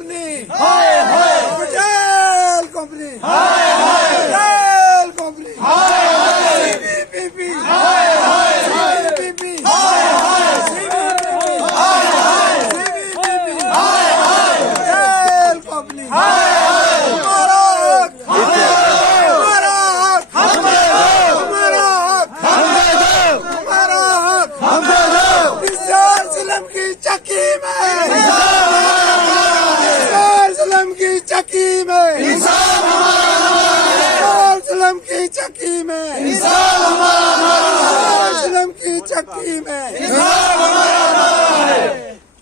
Company, Patel company, Patel company, CPP, CPP, Patel company, हमारा हक, हमारा हक, हमारा हक, हमारा हक, निसार जुल्म की चक्की में, निसार जुल्म की चक्की में, निसार जुल्म की चक्की में, निसार जुल्म की चक्की में,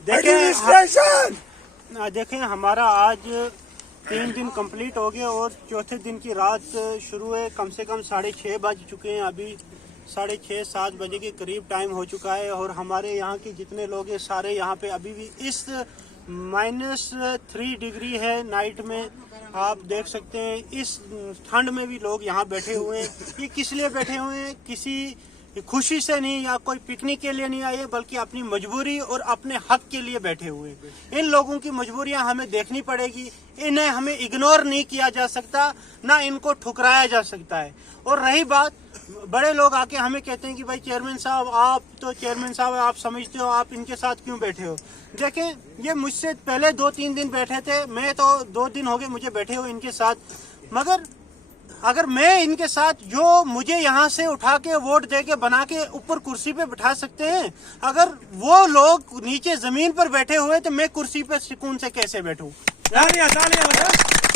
एडमिनिस्ट्रेशन। देखें, हमारा आज 3 दिन कंप्लीट हो गए और चौथे दिन की रात शुरू है। कम से कम 6:30 बज चुके हैं। अभी 6:30-7 बजे के करीब टाइम हो चुका है और हमारे यहाँ के जितने लोग हैं सारे यहाँ पे अभी भी इस -3 डिग्री है नाइट में, आप देख सकते हैं। इस ठंड में भी लोग यहाँ बैठे हुए हैं। ये किस लिए बैठे हुए हैं? किसी खुशी से नहीं या कोई पिकनिक के लिए नहीं आए, बल्कि अपनी मजबूरी और अपने हक के लिए बैठे हुए। इन लोगों की मजबूरियां हमें देखनी पड़ेगी। इन्हें हमें इग्नोर नहीं किया जा सकता, ना इनको ठुकराया जा सकता है। और रही बात, बड़े लोग आके हमें कहते हैं कि भाई चेयरमैन साहब, आप तो चेयरमैन साहब आप समझते हो, आप इनके साथ क्यों बैठे हो? देखें, ये मुझसे पहले 2-3 दिन बैठे थे। मैं तो 2 दिन हो गए मुझे बैठे हुए इनके साथ। मगर अगर मैं इनके साथ, जो मुझे यहाँ से उठा के वोट दे के बना के ऊपर कुर्सी पे बिठा सकते हैं, अगर वो लोग नीचे जमीन पर बैठे हुए तो मैं कुर्सी पे सुकून से कैसे बैठूं?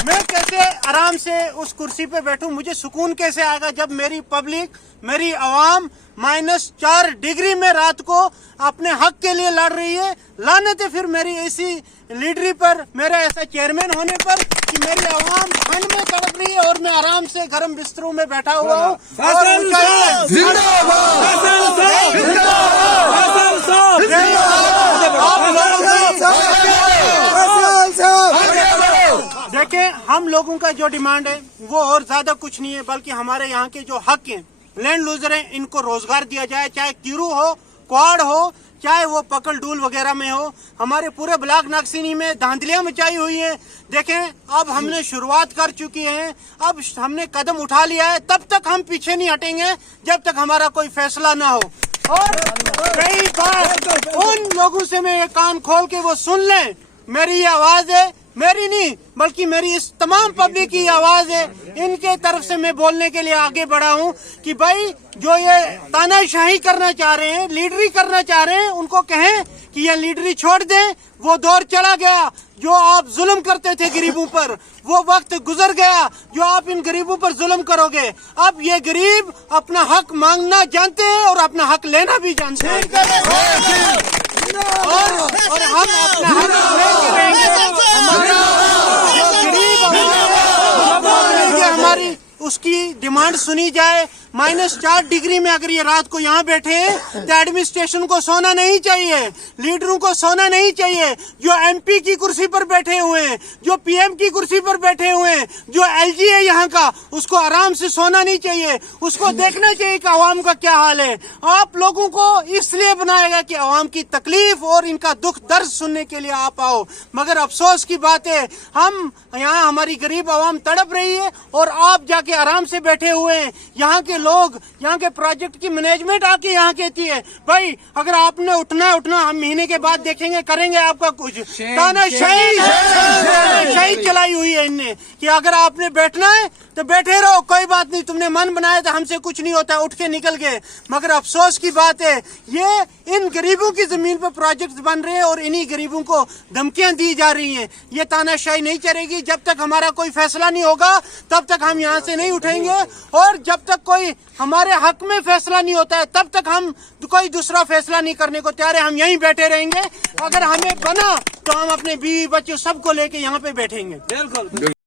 मैं कैसे आराम से उस कुर्सी पे बैठूं? मुझे सुकून कैसे आएगा जब मेरी पब्लिक, मेरी आवाम -4 डिग्री में रात को अपने हक के लिए लड़ रही है? लानत है फिर मेरी ऐसी लीडरी पर, मेरा ऐसा चेयरमैन होने पर कि मेरी आवाम ठंड में तड़प रही है और मैं आराम से गर्म बिस्तरों में बैठा हुआ हूँ। देखें, हम लोगों का जो डिमांड है वो और ज्यादा कुछ नहीं है, बल्कि हमारे यहाँ के जो हक हैं, लैंड लूजर हैं, इनको रोजगार दिया जाए। चाहे कीरू हो, क्वाड हो, चाहे वो पकल डूल वगैरह में हो। हमारे पूरे ब्लॉक नागसिनी में धांधलियां मचाई हुई हैं। देखें, अब हमने शुरुआत कर चुकी है, अब हमने कदम उठा लिया है। तब तक हम पीछे नहीं हटेंगे जब तक हमारा कोई फैसला ना हो। और कई बार उन लोगों से मैं कान खोल के वो सुन लें, मेरी ये आवाज है, मेरी नहीं बल्कि मेरी इस तमाम पब्लिक की आवाज है। इनके तरफ से मैं बोलने के लिए आगे बढ़ा हूं कि भाई जो ये तानाशाही करना चाह रहे हैं, लीडरी करना चाह रहे हैं, उनको कहें कि ये लीडरी छोड़ दें। वो दौर चला गया जो आप जुल्म करते थे गरीबों पर, वो वक्त गुजर गया जो आप इन गरीबों पर जुल्म करोगे। अब ये गरीब अपना हक मांगना जानते हैं और अपना हक लेना भी जानते हैं। और हम अपना हक लेके रहेंगे। हमारी उसकी डिमांड सुनी जाए। -4 डिग्री में अगर ये रात को यहाँ बैठे हैं तो एडमिनिस्ट्रेशन को सोना नहीं चाहिए, लीडरों को सोना नहीं चाहिए। जो MP की कुर्सी पर बैठे हुए हैं, जो PM की कुर्सी पर बैठे हुए हैं, जो LG है यहाँ का, उसको आराम से सोना नहीं चाहिए। उसको देखना चाहिए कि आवाम का क्या हाल है। आप लोगों को इसलिए बनाया गया कि आवाम की तकलीफ और इनका दुख दर्द सुनने के लिए आप आओ। मगर अफसोस की बात है, हम यहाँ, हमारी गरीब आवाम तड़प रही है और आप जाके आराम से बैठे हुए हैं। यहाँ के लोग, यहाँ के प्रोजेक्ट की मैनेजमेंट आके यहाँ कहती है भाई अगर आपने उठना है उठना, हम महीने के बाद देखेंगे, करेंगे आपका कुछ। तानाशाही चलाई हुई है इनने कि अगर आपने बैठना है तो बैठे रहो, कोई बात नहीं, तुमने मन बनाया तो हमसे कुछ नहीं होता, उठ के निकल गए। मगर अफसोस की बात है, ये इन गरीबों की जमीन पर प्रोजेक्ट बन रहे हैं और इन्हीं गरीबों को धमकियां दी जा रही हैं। ये तानाशाही नहीं चलेगी। जब तक हमारा कोई फैसला नहीं होगा तब तक हम यहाँ से नहीं उठेंगे, और जब तक कोई हमारे हक में फैसला नहीं होता है तब तक हम कोई दूसरा फैसला नहीं करने को तैयार है। हम यहीं बैठे रहेंगे। अगर हमें बना तो हम अपने बीवी बच्चों सबको लेके यहाँ पे बैठेंगे। बिल्कुल।